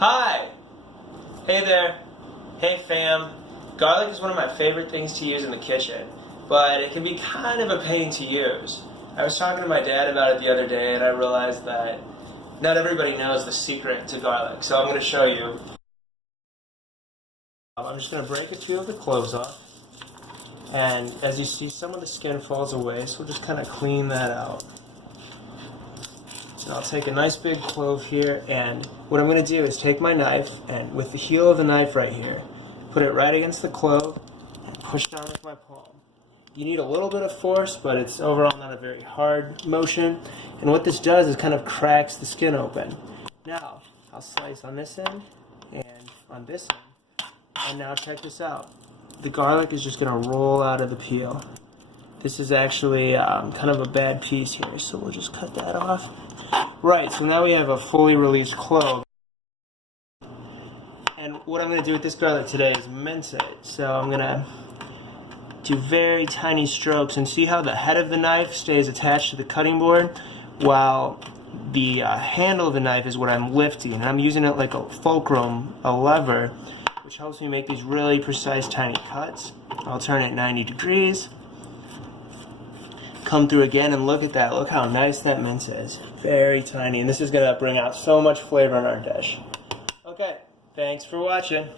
Hi! Hey there. Hey fam. Garlic is one of my favorite things to use in the kitchen, but it can be kind of a pain to use. I was talking to my dad about it the other day and I realized that not everybody knows the secret to garlic, so I'm going to show you. I'm just going to break a few of the cloves off, and as you see, some of the skin falls away, so we'll just kind of clean that out. And I'll take a nice big clove here, and what I'm going to do is take my knife, and with the heel of the knife right here, put it right against the clove, and push down with my palm. You need a little bit of force, but it's overall not a very hard motion, and what this does is kind of cracks the skin open. Now, I'll slice on this end, and on this end, and now check this out. The garlic is just going to roll out of the peel. This is actually kind of a bad piece here, so we'll just cut that off. Right, so now we have a fully released clove. And what I'm going to do with this garlic today is mince it. So I'm going to do very tiny strokes, and see how the head of the knife stays attached to the cutting board while the handle of the knife is what I'm lifting. And I'm using it like a fulcrum, a lever, which helps me make these really precise tiny cuts. I'll turn it 90 degrees. Come through again, and look at that. Look how nice that mince is. Very tiny, and this is going to bring out so much flavor in our dish. Okay, thanks for watching.